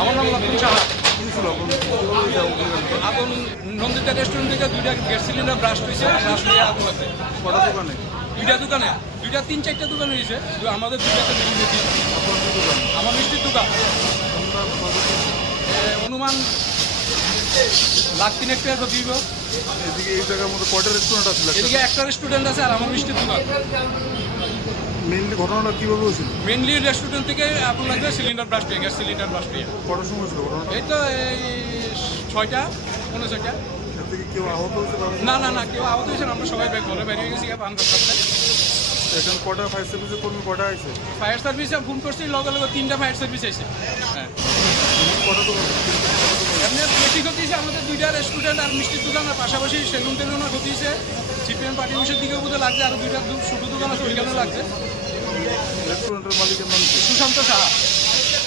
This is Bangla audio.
আমার নাম লক্ষ্মণ সাহা। কি ছিল আগুন নন্দিতা রেস্টুরেন্ট থেকে 2টা গ্যাস সিলিন্ডার ব্রাস্ট হয়েছে, ব্রাস্ট হয়ে আগুন আছে। কটা দোকানে? 2টা দোকানে, 2টা 3-4টা দোকানে হয়েছে, আমাদের 2টাতে বেশি বেশি। আপনার কি দোকান? আমার মিষ্টির দোকান। আপনার কত? অনুমান লাখ 3 টাকা দিব। এদিকে এই জায়গার মধ্যে কয়টা রেস্টুরেন্ট আসলে? এদিকে একটা রেস্টুরেন্ট আছে আর আমার মিষ্টির দোকান। মেইনলি ঘটনাটা কীভাবে হয়েছিল? মেনলি রেস্টুরেন্ট থেকে আগুন লাগবে, সিলিন্ডার ব্রাস্ট হয়ে গ্যাস সিলিন্ডার ব্রাস্ট হয়ে। কটার সময় ছিল ঘটনাটা? এই তো এই 6টা 6:30। এর থেকে কেউ আহত হয়েছে? না না না, কেউ আহত হয়েছে না, আমরা সবাই ঘরে বেরিয়ে গেছি। আমরা এখানে কটা ফায়ার সার্ভিসের কর্মী কটা আছে? ফায়ার সার্ভিসে ফোন করছি, লগে লগে 3টা ফায়ার সার্ভিস আছে। হ্যাঁ, কটা দোকান? এমনি বেশি ক্ষতি হয়েছে আমাদের 2টা রেস্টুরেন্ট আর মিষ্টির দোকান, আর পাশাপাশি সেলুন টেলুনও ক্ষতি হয়েছে। সিপিএম পার্টি অফিসের দিকেও বোধহয় লাগছে, আর 2টা ছোটো দোকান আছে, ওইখানেও লাগছে। রেস্টুরেন্টের মালিকের নাম কি? সুশান্ত সাহা।